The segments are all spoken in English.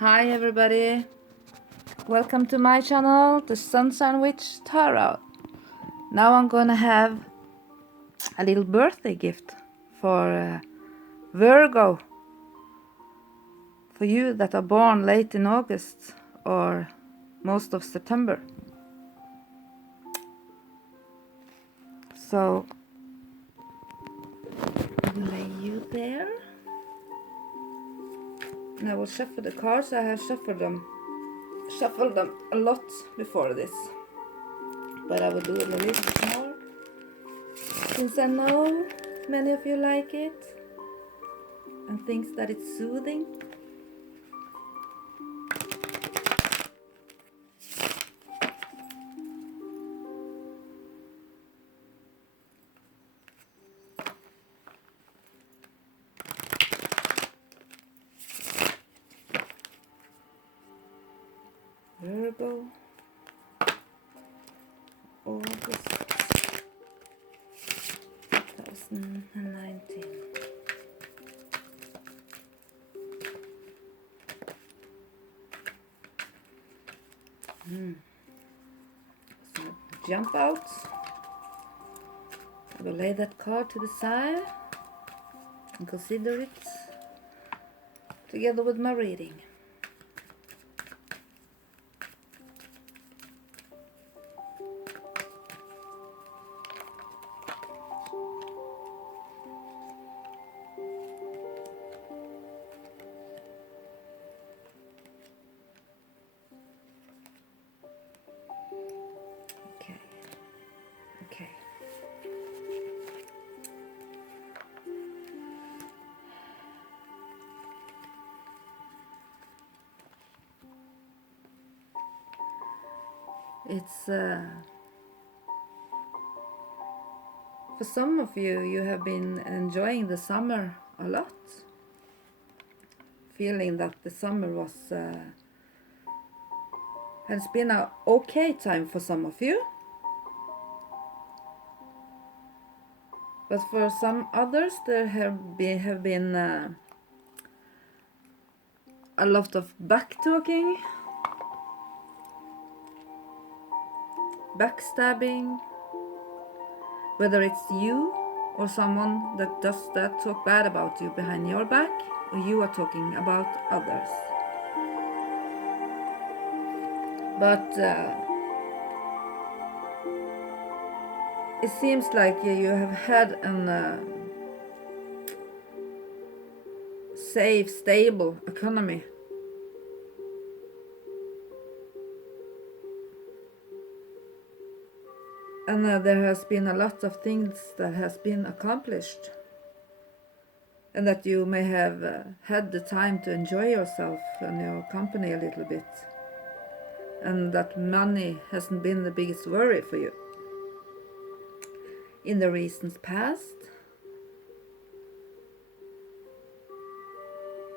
Hi everybody, welcome to my channel, the Sunshine Witch Tarot. Now I'm gonna have a little birthday gift for Virgo, for you that are born late in August or most of September. So I will lay you there and I will shuffle the cards. I have shuffled them a lot before this, but I will do it a little bit more since I know many of you like it and thinks that it's soothing. Virgo, August 2019. So jump out. I will lay that card to the side and consider it together with my reading. Okay. It's for some of you, you have been enjoying the summer a lot, feeling that the summer was has been an okay time for some of you, but for some others there have been a lot of back talking, backstabbing, whether it's you or someone that does that, talk bad about you behind your back, or you are talking about others. But it seems like you have had a safe, stable economy. And there has been a lot of things that has been accomplished. And that you may have had the time to enjoy yourself and your company a little bit. And that money hasn't been the biggest worry for you. In the recent past,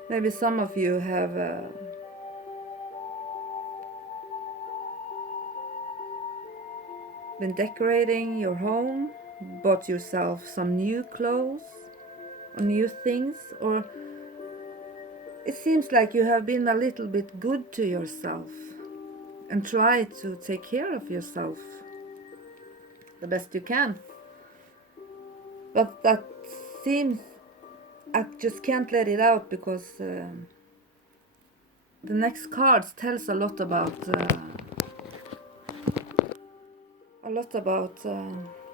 maybe some of you have been decorating your home, bought yourself some new clothes or new things, or it seems like you have been a little bit good to yourself and try to take care of yourself the best you can. But that seems, I just can't let it out because the next cards tells a lot about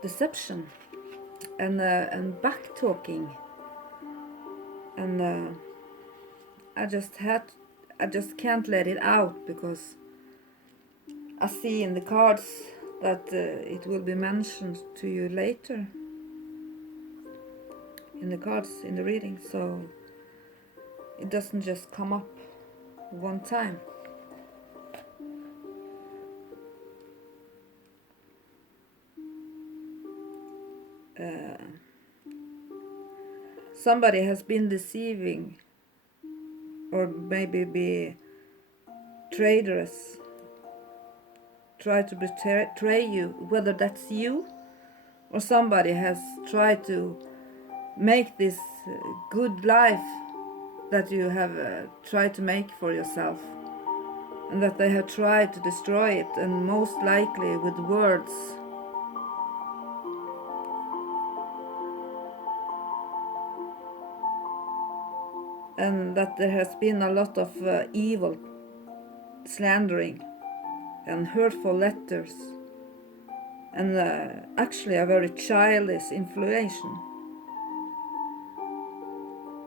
deception and back talking, and I just can't let it out because I see in the cards that it will be mentioned to you later in the cards in the reading, so it doesn't just come up one time. Somebody has been deceiving or maybe be traitorous, try to betray you, whether that's you or somebody has tried to make this good life that you have tried to make for yourself, and that they have tried to destroy it, and most likely with words. And that there has been a lot of evil, slandering, and hurtful letters, and actually a very childish influence.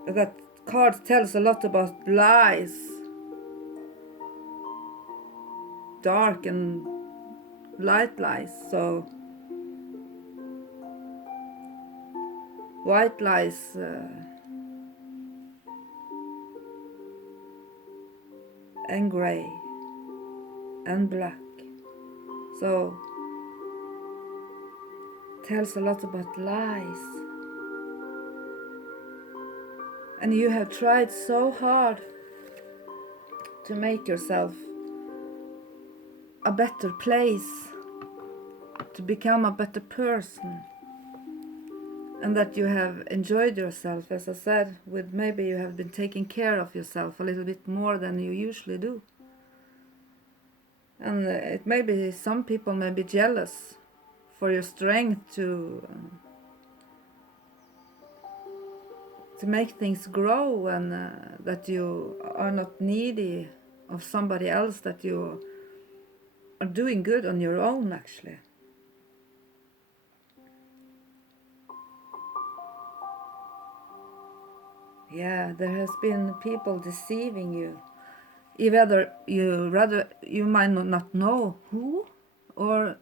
That card tells a lot about lies, dark and light lies. So white lies, and gray and black. So tells a lot about lies. And you have tried so hard to make yourself a better place, to become a better person, and that you have enjoyed yourself, as I said, with maybe you have been taking care of yourself a little bit more than you usually do. And it may be, some people may be jealous for your strength to make things grow, and that you are not needy of somebody else, that you are doing good on your own actually. Yeah, there has been people deceiving you. Either you might not know who, or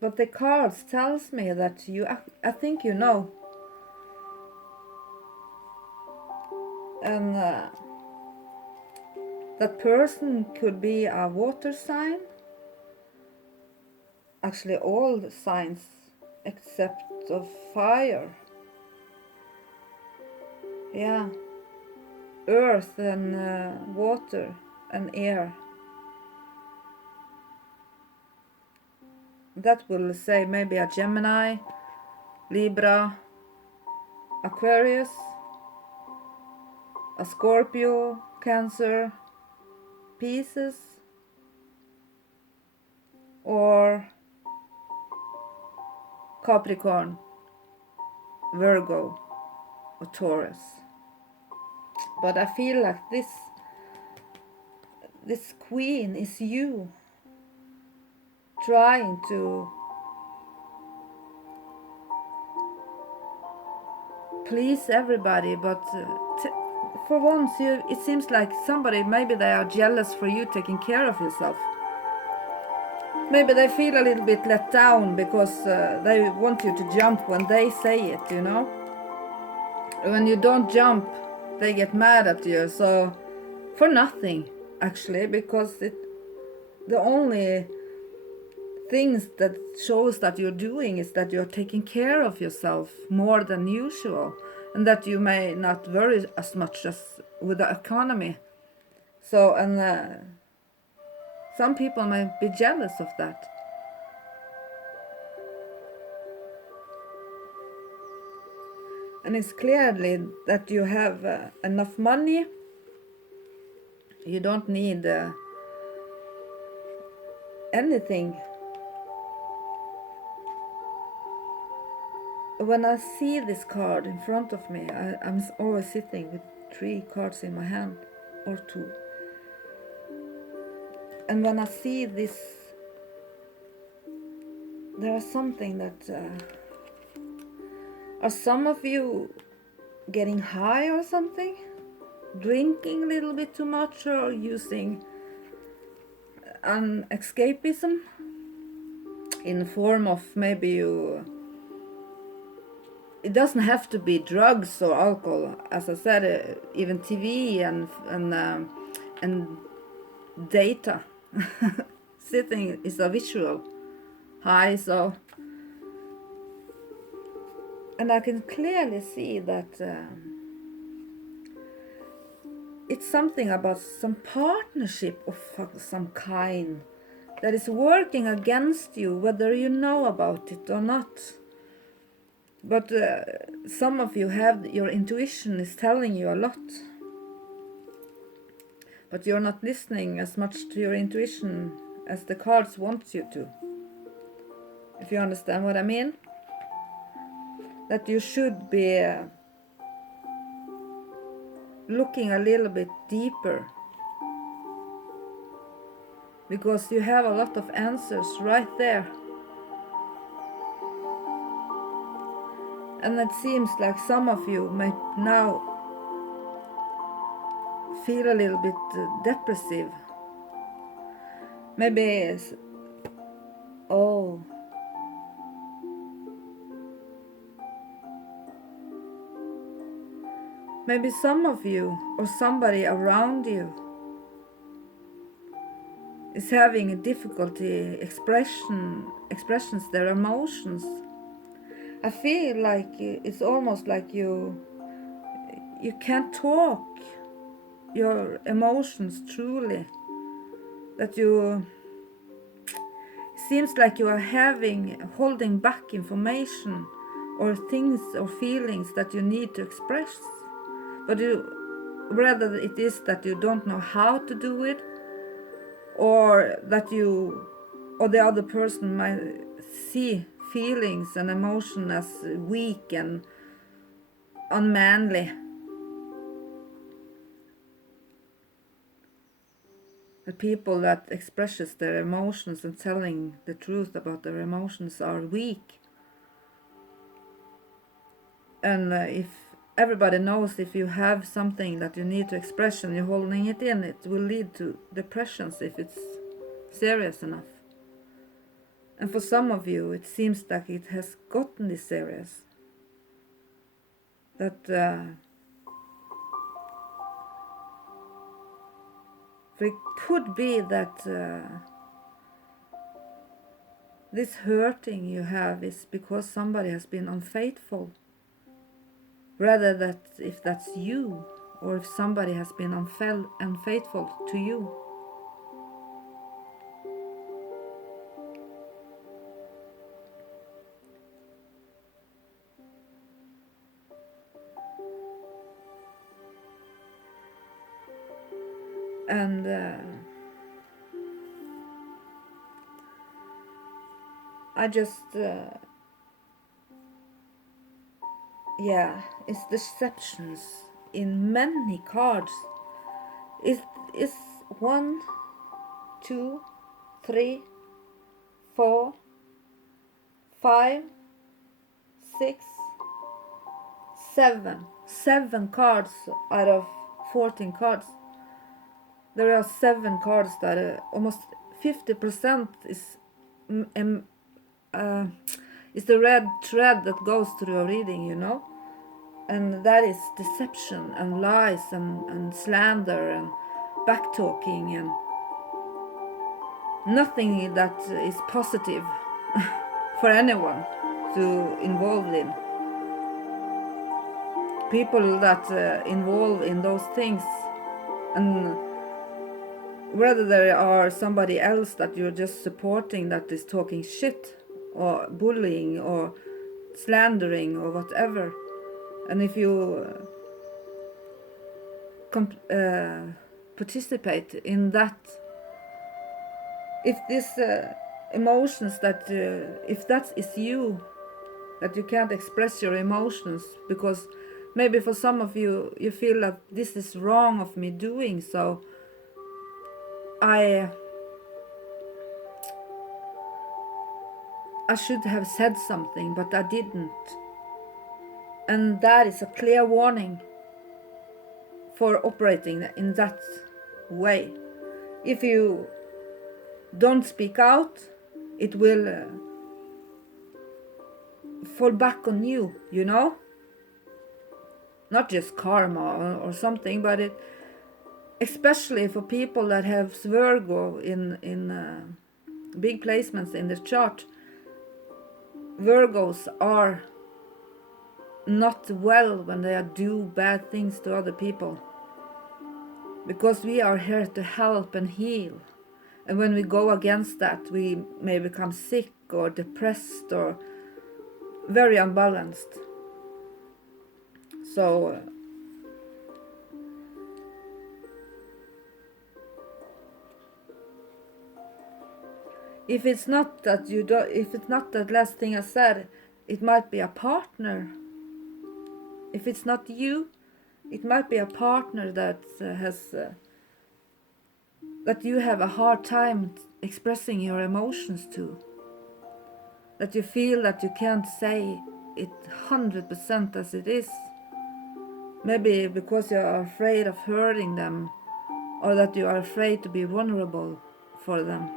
but the cards tells me that I think you know. And that person could be a water sign. Actually all the signs except of fire. Yeah. Earth and water and air. That will say maybe a Gemini, Libra, Aquarius, a Scorpio, Cancer, Pisces, or Capricorn, Virgo, or Taurus. But I feel like this queen is you, trying to please everybody, but for once it seems like somebody, maybe they are jealous for you taking care of yourself. Maybe they feel a little bit let down because they want you to jump when they say it, you know. When you don't jump, they get mad at you. So for nothing actually, because the only things that shows that you're doing is that you're taking care of yourself more than usual, and that you may not worry as much as with the economy. So, and some people might be jealous of that. And it's clearly that you have enough money. You don't need anything. When I see this card in front of me, I'm always sitting with 3 cards in my hand, or 2. And when I see this, there is something that... are some of you getting high or something? Drinking a little bit too much, or using an escapism in the form of maybe you... It doesn't have to be drugs or alcohol. As I said, even TV and data. Sitting is a visual high, so... And I can clearly see that it's something about some partnership of some kind that is working against you, whether you know about it or not. But some of you have, your intuition is telling you a lot. but you're not listening as much to your intuition as the cards want you to. If you understand what I mean? That you should be looking a little bit deeper, because you have a lot of answers right there. And it seems like some of you might now feel a little bit depressive. Maybe it's, oh, maybe some of you or somebody around you is having a difficulty expressions their emotions. I feel like it's almost like you can't talk your emotions truly. That you seems like you are holding back information or things or feelings that you need to express, but whether it is that you don't know how to do it, or that you or the other person might see feelings and emotion as weak and unmanly. The people that expresses their emotions and telling the truth about their emotions are weak. And if everybody knows, if you have something that you need to express and you're holding it in, it will lead to depressions if it's serious enough. And for some of you, it seems like it has gotten this serious. That it could be that this hurting you have is because somebody has been unfaithful. Rather that if that's you, or if somebody has been unfaithful to you. And I just, it's deceptions in many cards. It's 1, 2, 3, 4, 5, 6, 7. 7 cards out of 14 cards. There are 7 cards that almost 50% is the red thread that goes through your reading, you know? And that is deception and lies and slander and backtalking and nothing that is positive for anyone to involve in. People that involve in those things, and whether there are somebody else that you're just supporting that is talking shit or bullying or slandering or whatever, and if you participate in that, if this emotions that if that is you, that you can't express your emotions because maybe for some of you you feel that this is wrong of me doing so, I should have said something, but I didn't. And that is a clear warning for operating in that way. If you don't speak out, it will fall back on you, you know? Not just karma or something, but it, especially for people that have Virgo in big placements in the chart. Virgos are not well when they do bad things to other people, because we are here to help and heal, and when we go against that we may become sick or depressed or very unbalanced. So If it's not that you do, if it's not that last thing I said, it might be a partner. If it's not you, it might be a partner that that you have a hard time expressing your emotions to. That you feel that you can't say it 100% as it is. Maybe because you are afraid of hurting them, or that you are afraid to be vulnerable for them.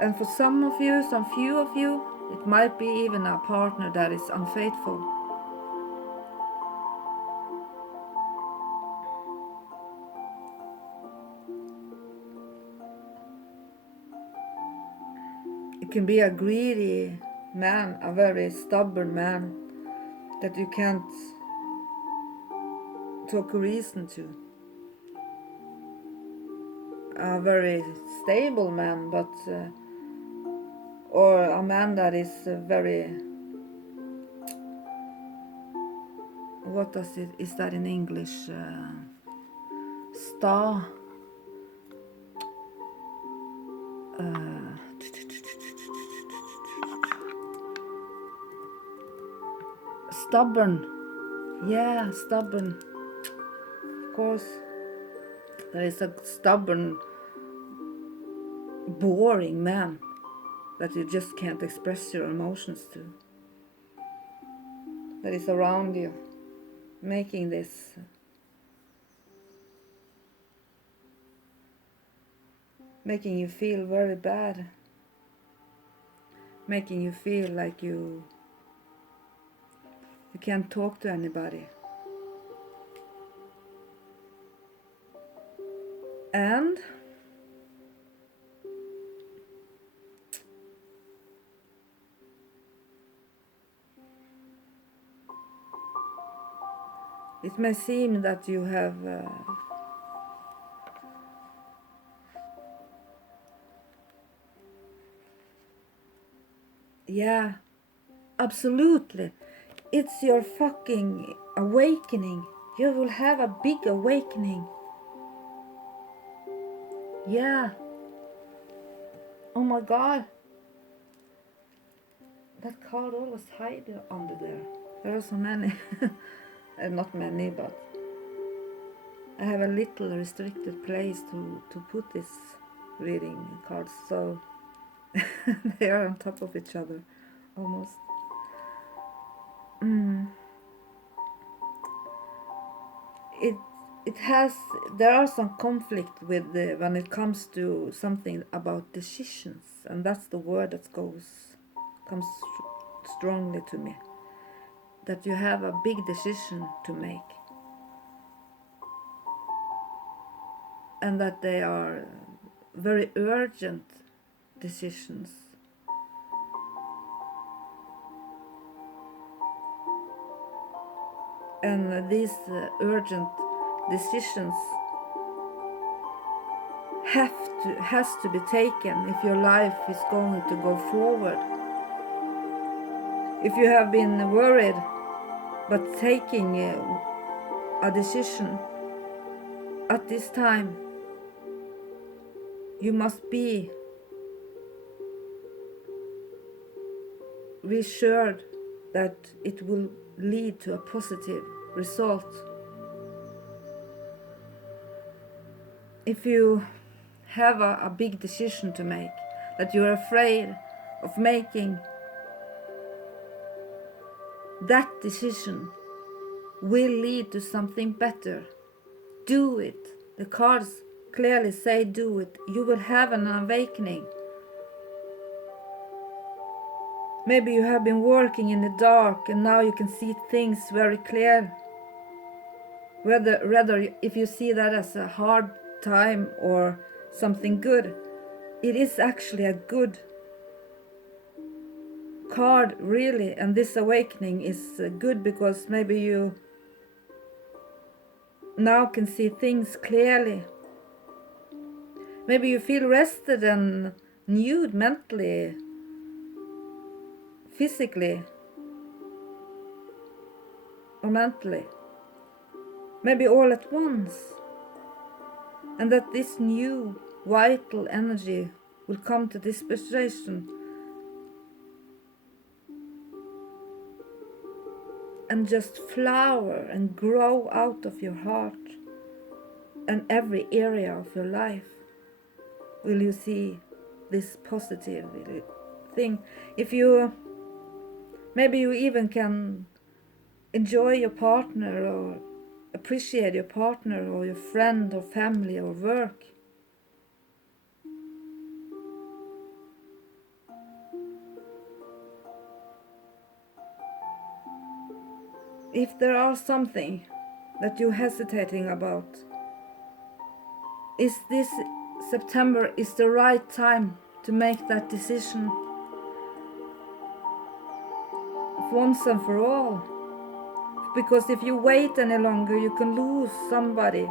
And for some of you, some few of you, it might be even a partner that is unfaithful. It can be a greedy man, a very stubborn man that you can't talk reason to. A very stable man, but or a man that is very, what does it, is that in English? Star. Stubborn. Yeah, stubborn. Of course. There is a stubborn, boring man that you just can't express your emotions to. That is around you, making this. Making you feel very bad. Making you feel like you can't talk to anybody. And it may seem that you have yeah, absolutely. It's your fucking awakening. You will have a big awakening. Yeah. Oh my God. That card always hides under there. There are so many. Not many, but I have a little restricted place to put this reading cards, so they are on top of each other, almost. It has, there are some conflict with when it comes to something about decisions, and that's the word that comes strongly to me. That you have a big decision to make, and that they are very urgent decisions. And these urgent decisions has to be taken if your life is going to go forward. If you have been worried but taking a decision at this time, you must be reassured that it will lead to a positive result. If you have a big decision to make, that you're afraid of making, that decision will lead to something better. Do it. The cards clearly say do it. You will have an awakening. Maybe you have been working in the dark and now you can see things very clear. Whether if you see that as a hard time or something good, it is actually a good card, really. And this awakening is good because maybe you now can see things clearly. Maybe you feel rested and renewed mentally, physically, or mentally. Maybe all at once. And that this new vital energy will come to this situation and just flower and grow out of your heart and every area of your life. Will you see this positive thing? If you, maybe you even can enjoy your partner or appreciate your partner or your friend or family or work. If there are something that you're hesitating about, is this September is the right time to make that decision once and for all? Because if you wait any longer, you can lose somebody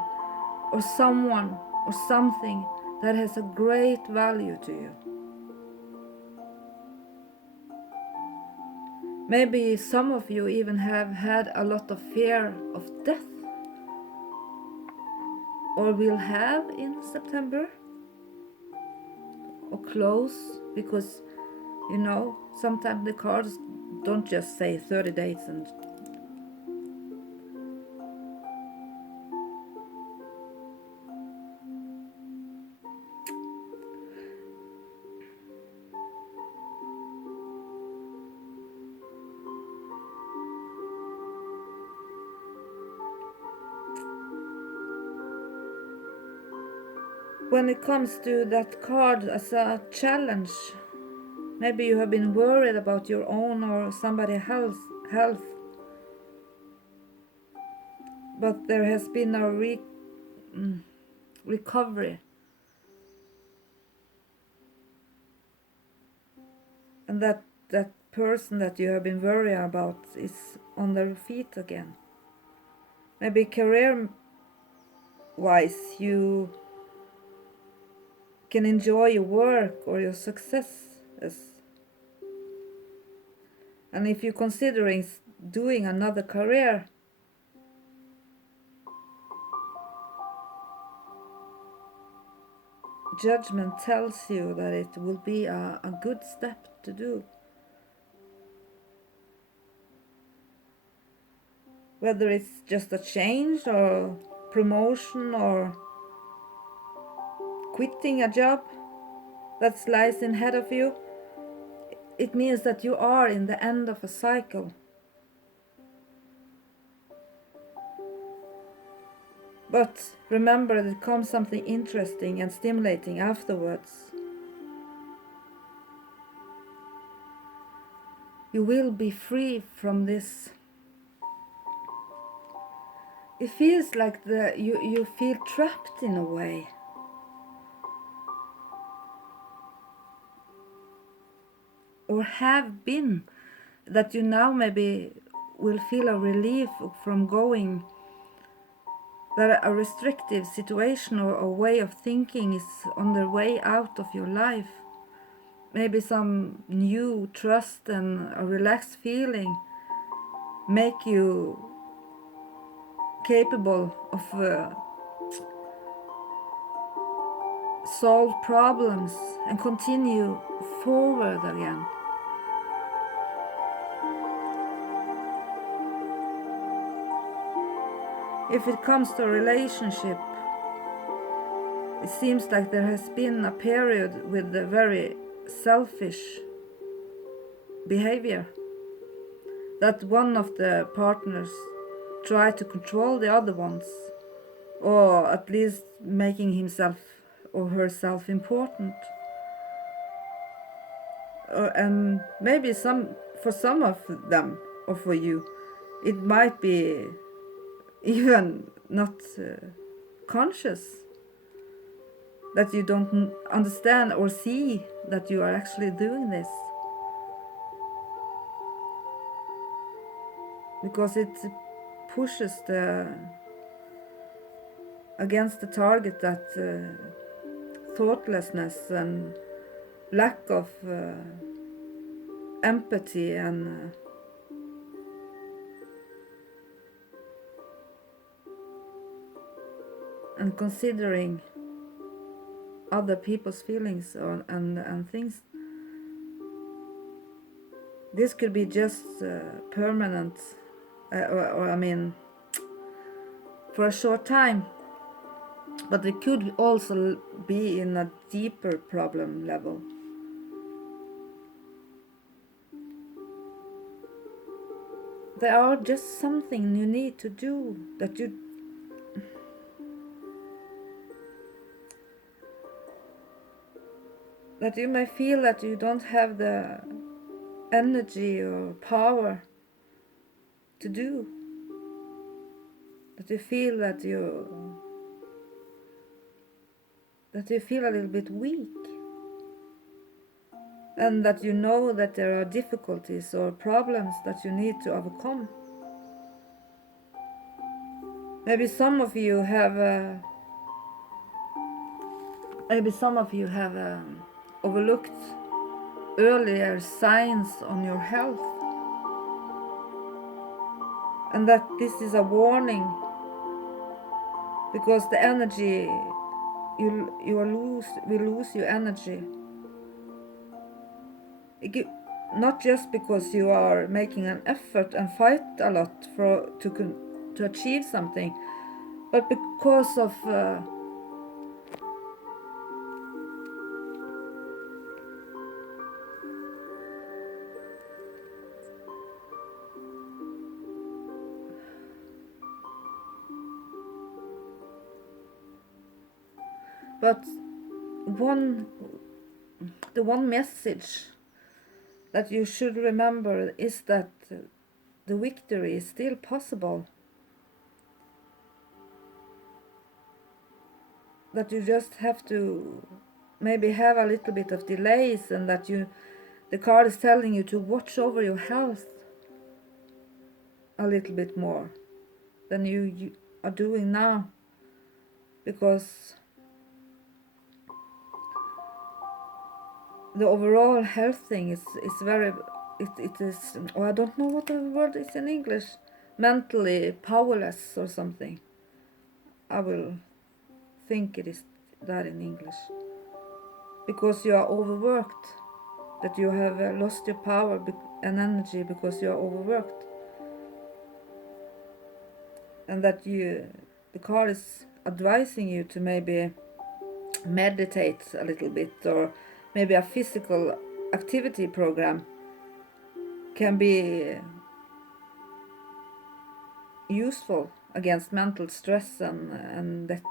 or someone or something that has a great value to you. Maybe some of you even have had a lot of fear of death, or will have in September, or close, because you know, sometimes the cards don't just say 30 days and when it comes to that card as a challenge, maybe you have been worried about your own or somebody's health, but there has been a recovery, and that person that you have been worried about is on their feet again. Maybe career wise you can enjoy your work or your successes. And if you're considering doing another career, judgment tells you that it will be a good step to do. Whether it's just a change or promotion or quitting a job that lies ahead of you, it means that you are in the end of a cycle. But remember, there comes something interesting and stimulating afterwards. You will be free from this. It feels like you feel trapped in a way. Or have been, that you now maybe will feel a relief from going, that a restrictive situation or a way of thinking is on the way out of your life. Maybe some new trust and a relaxed feeling make you capable of solve problems and continue forward again. If it comes to a relationship, it seems like there has been a period with a very selfish behavior, that one of the partners try to control the other ones, or at least making himself or herself important. And maybe for some of them or for you, it might be even not conscious, that you don't understand or see that you are actually doing this, because it pushes against the target, that thoughtlessness and lack of empathy and considering other people's feelings and things. This could be just permanent, or I mean, for a short time, but it could also be in a deeper problem level. There are just something you need to do that you may feel that you don't have the energy or power to do, that you feel that you feel a little bit weak, and that you know that there are difficulties or problems that you need to overcome. Maybe some of you have overlooked earlier signs on your health, and that this is a warning, because the energy will lose your energy. Not just because you are making an effort and fight a lot to achieve something, but because of but the one message that you should remember is that the victory is still possible. That you just have to maybe have a little bit of delays, and that the card is telling you to watch over your health a little bit more than you are doing now, because the overall health thing is very, it is, oh, I don't know what the word is in English, mentally powerless or something. I will think it is that in English, because you are overworked, that you have lost your power and energy because you are overworked, and that the card is advising you to maybe meditate a little bit, or maybe a physical activity program can be useful against mental stress, and that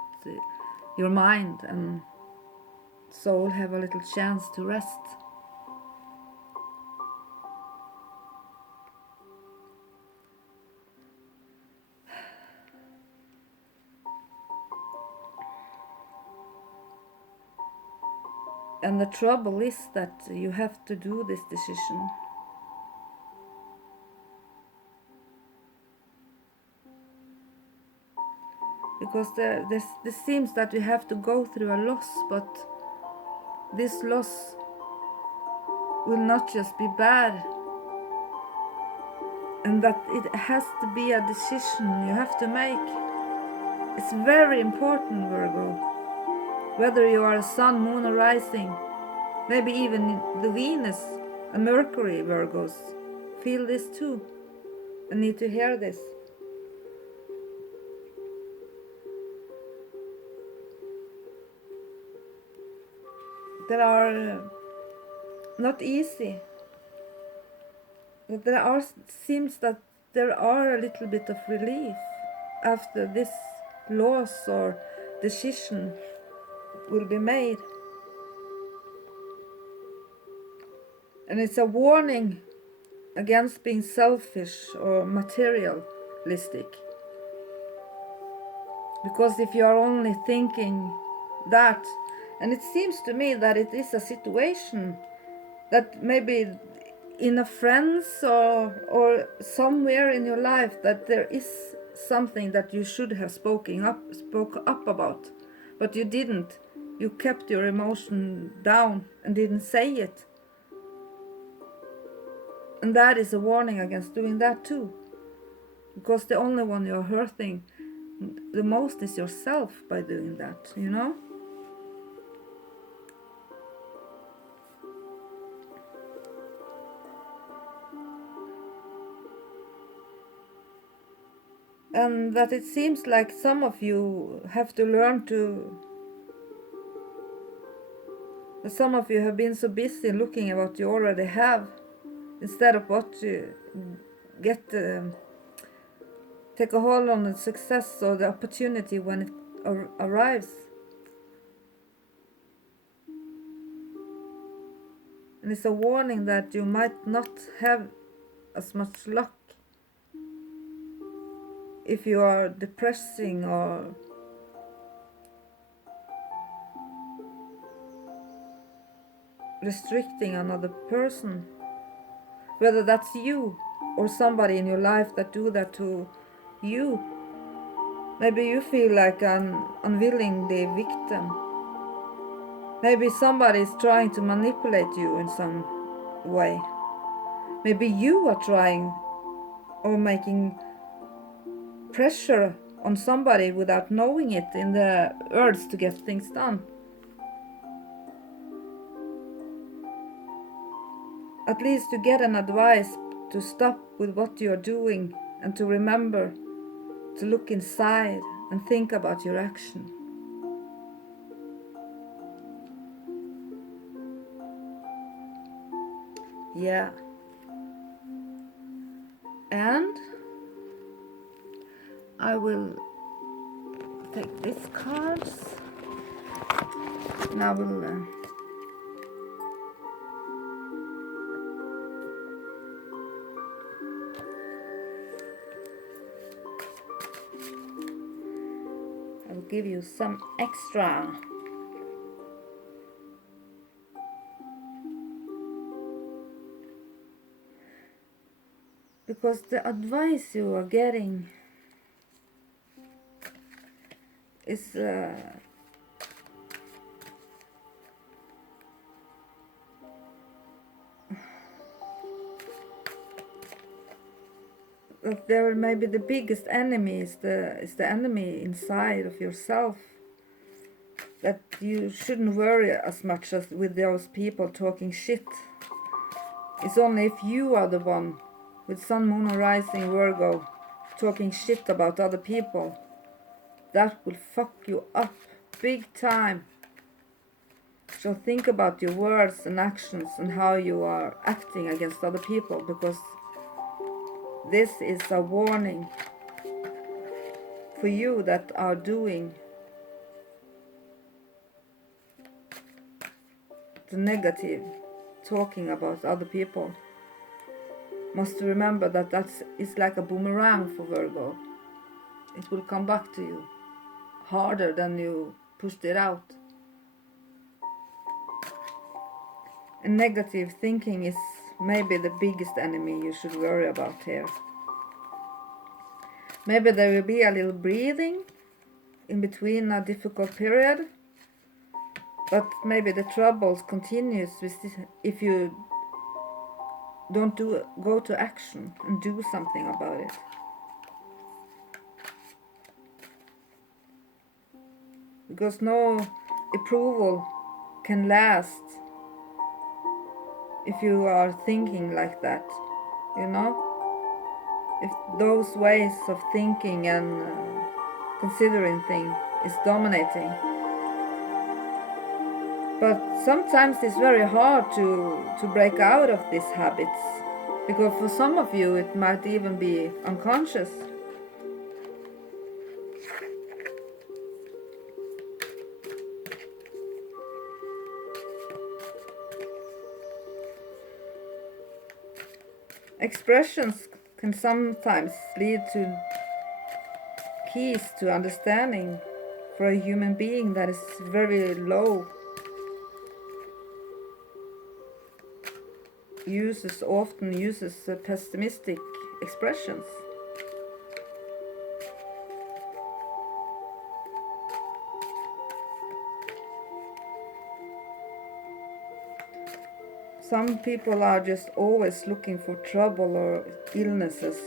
your mind and soul have a little chance to rest. And the trouble is that you have to do this decision. Because this seems that you have to go through a loss, but this loss will not just be bad, and that it has to be a decision you have to make. It's very important, Virgo. Whether you are a sun, moon, or rising, maybe even the Venus and Mercury Virgos feel this too and need to hear this. There are not easy. But seems that there are a little bit of relief after this loss or decision will be made. And it's a warning against being selfish or materialistic. Because if you are only thinking that, and it seems to me that it is a situation that maybe in a friends or somewhere in your life, that there is something that you should have spoke up about, but you didn't. You kept your emotion down and didn't say it. And that is a warning against doing that too. Because the only one you're hurting the most is yourself by doing that, you know? And that it seems like some of you have to learn to, some of you have been so busy looking at what you already have instead of what you get, take a hold on the success or the opportunity when it arrives. And it's a warning that you might not have as much luck if you are depressing or restricting another person, whether that's you or somebody in your life that do that to you. Maybe you feel like an unwillingly victim. Maybe somebody is trying to manipulate you in some way. Maybe you are trying or making pressure on somebody without knowing it in the urge to get things done. At least to get an advice to stop with what you are doing and to remember to look inside and think about your action. Yeah. And I will take these cards and I will give you some extra. Because the advice you are getting is that there may be the biggest enemy is the enemy inside of yourself. That you shouldn't worry as much as with those people talking shit. It's only if you are the one with Sun, Moon, and Rising Virgo talking shit about other people, that will fuck you up big time. So think about your words and actions and how you are acting against other people, because this is a warning for you that are doing the negative, talking about other people. Must remember that is like a boomerang for Virgo. It will come back to you harder than you pushed it out. And negative thinking is maybe the biggest enemy you should worry about here. Maybe there will be a little breathing in between a difficult period, but maybe the troubles continues if you don't go to action and do something about it. Because no approval can last if you are thinking like that, you know? If those ways of thinking and considering things is dominating. But sometimes it's very hard to break out of these habits, because for some of you it might even be unconscious. Expressions can sometimes lead to keys to understanding for a human being that is very low. Often uses pessimistic expressions. Some people are just always looking for trouble or illnesses,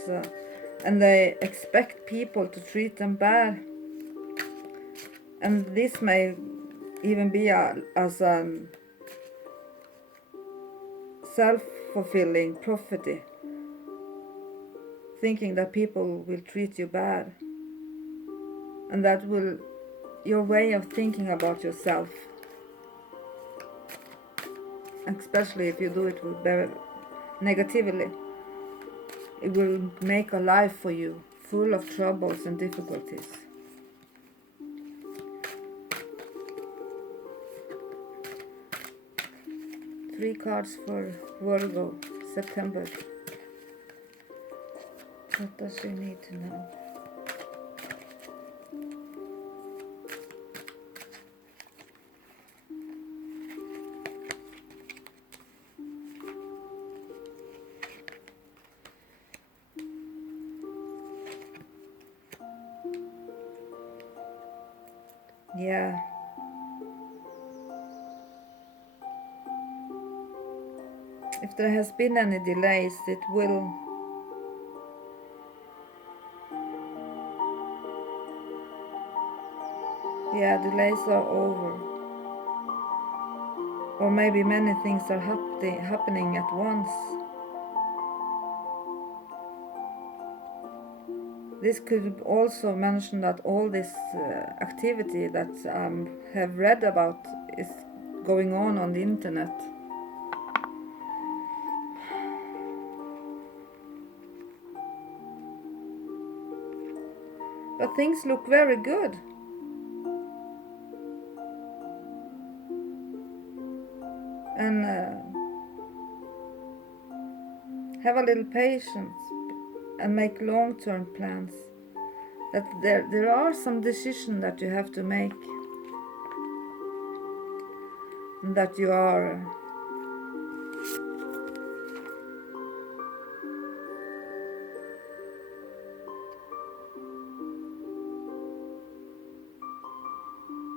and they expect people to treat them bad. And this may even be as a self-fulfilling prophecy, thinking that people will treat you bad. And that will, your way of thinking about yourself, especially if you do it with negatively, it will make a life for you full of troubles and difficulties. Three cards for Virgo, September. What does she need to know? Yeah. If there has been any delays, it will. Yeah, delays are over. Or maybe many things are happening at once. This could also mention that all this activity that I have read about is going on the internet. But things look very good. And have a little patience and make long-term plans. That there are some decisions that you have to make, and that you are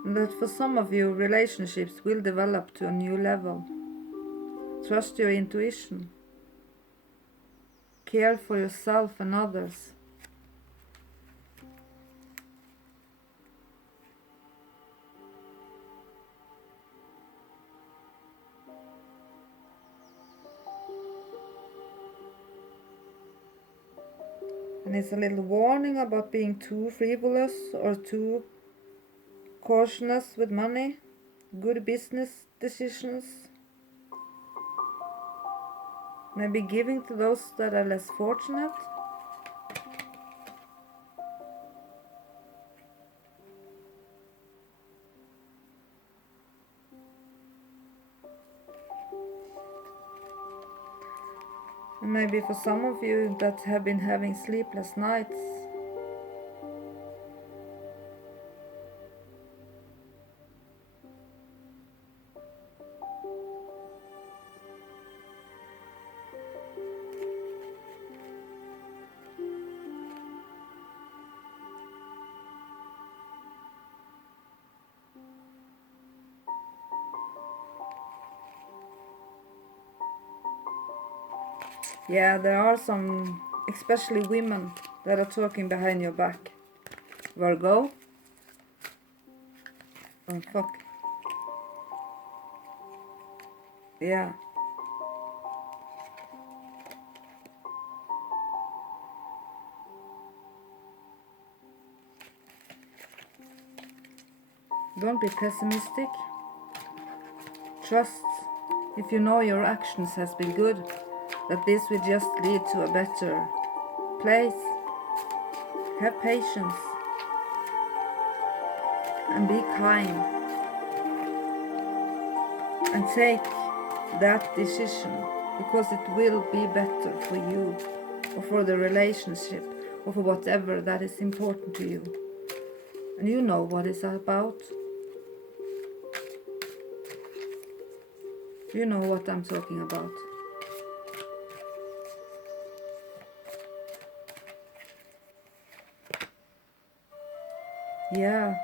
and that for some of you relationships will develop to a new level. Trust your intuition. Care for yourself and others. And it's a little warning about being too frivolous or too cautious with money, good business decisions, maybe giving to those that are less fortunate. And maybe for some of you that have been having sleepless nights, yeah, there are some, especially women, that are talking behind your back. Virgo. Oh, fuck. Yeah. Don't be pessimistic. Trust, if you know your actions has been good, that this will just lead to a better place. Have patience and be kind and take that decision, because it will be better for you or for the relationship or for whatever that is important to you. And you know what it's about. You know what I'm talking about. Yeah.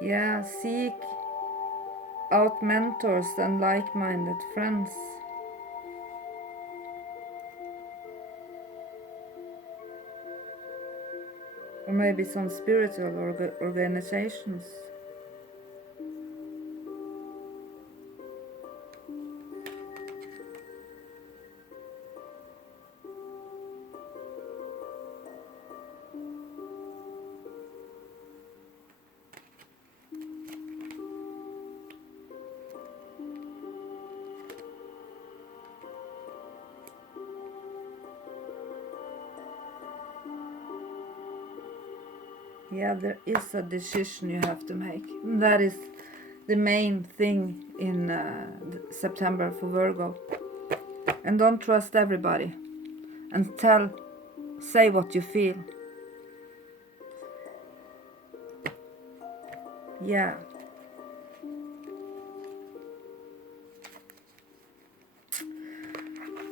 Yeah, seek out mentors and like-minded friends. or maybe some spiritual organizations. Yeah, there is a decision you have to make. That is the main thing in September for Virgo. And don't trust everybody. And say what you feel. Yeah.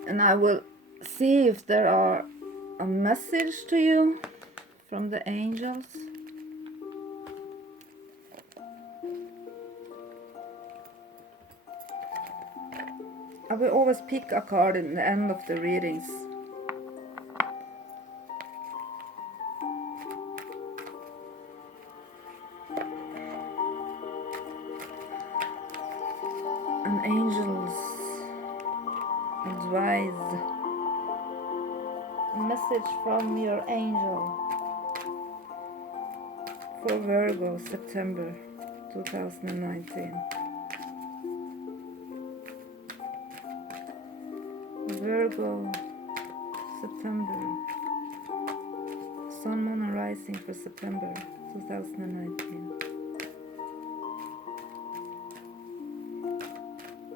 And I will see if there are a message to you from the angels. I will always pick a card in the end of the readings. And angels advise. A message from your angel for Virgo, September 2019. Virgo, September. Sun, Moon and Rising for September 2019.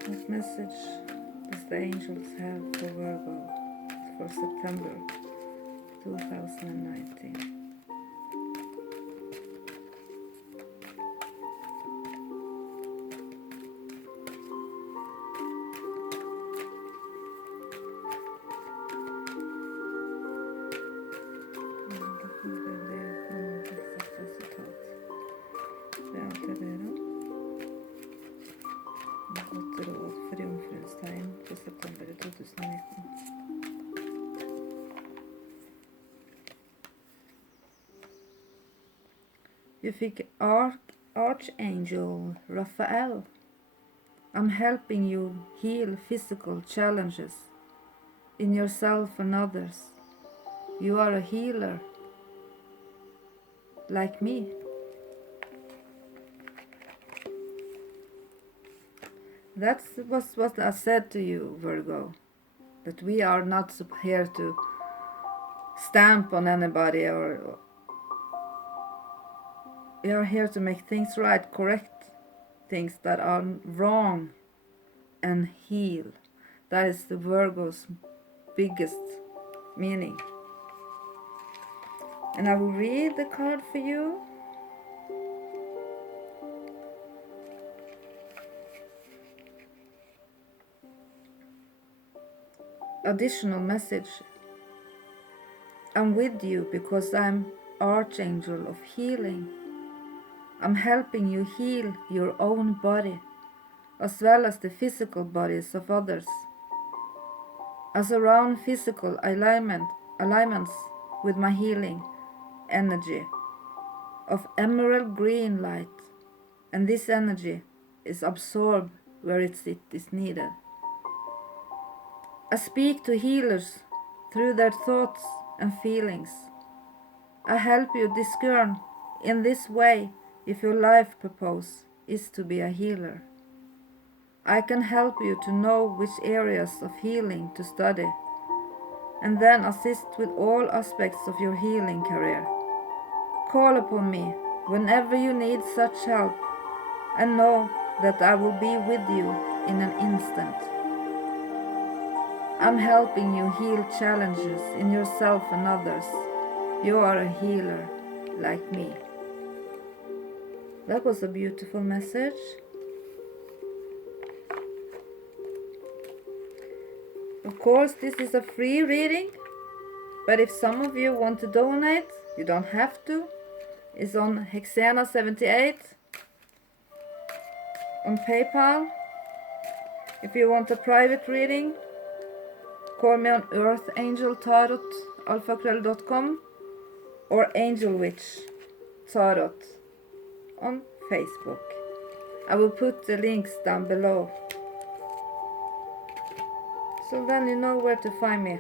What message does the angels have for Virgo for September 2019? Godt råd for jomfruens tegn for september 2019. Du fick Archangel Raphael. I'm helping you heal physical challenges in yourself and others. You are a healer, like me. That was what I said to you, Virgo, that we are not here to stamp on anybody, or we are here to make things right, correct things that are wrong, and heal. That is the Virgo's biggest meaning. And I will read the card for you. Additional message. I'm with you because I'm Archangel of Healing. I'm helping you heal your own body, as well as the physical bodies of others. I surround physical alignments with my healing energy of emerald green light, and this energy is absorbed where it is needed. I speak to healers through their thoughts and feelings. I help you discern in this way if your life purpose is to be a healer. I can help you to know which areas of healing to study, and then assist with all aspects of your healing career. Call upon me whenever you need such help, and know that I will be with you in an instant. I'm helping you heal challenges in yourself and others. You are a healer like me. That was a beautiful message. Of course, this is a free reading, but if some of you want to donate, you don't have to. It's on Hexena78 on PayPal. If you want a private reading, call me on earthangeltarot@alphakrell.com, or Angel Witch Tarot on Facebook. I will put the links down below, so then you know where to find me.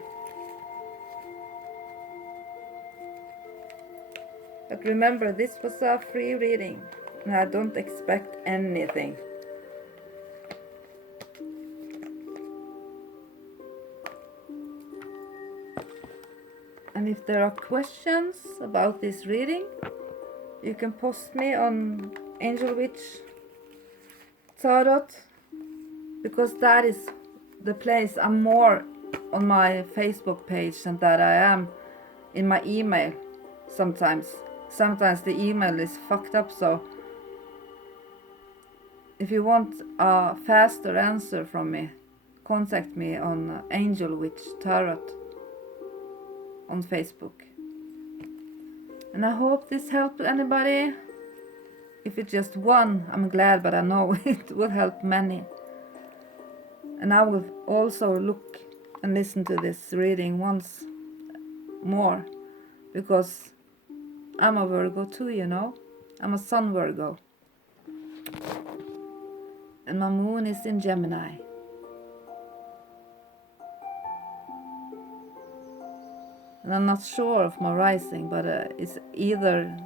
But remember, this was a free reading, and I don't expect anything. And if there are questions about this reading, you can post me on Angel Witch Tarot, because that is the place I'm more on my Facebook page than that I am in my email sometimes. Sometimes the email is fucked up, so if you want a faster answer from me, contact me on Angel Witch Tarot on Facebook. And I hope this helped anybody. If it's just one, I'm glad, but I know it will help many. And I will also look and listen to this reading once more, because I'm a Virgo too, you know. I'm a Sun Virgo. And my moon is in Gemini. And I'm not sure of my rising, but it's either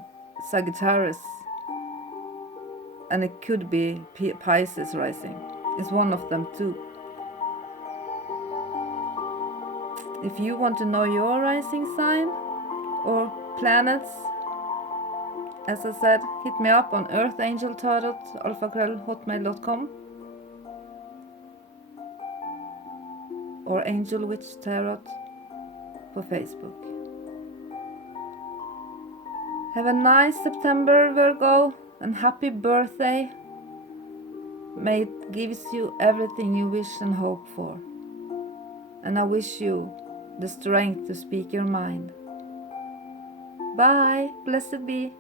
Sagittarius and it could be Pisces rising. It's one of them too. If you want to know your rising sign or planets, as I said, hit me up on earthangeltarot@hotmail.com or Angel Witch Tarot for Facebook. Have a nice September, Virgo, and happy birthday. May it gives you everything you wish and hope for. And I wish you the strength to speak your mind. Bye, blessed be.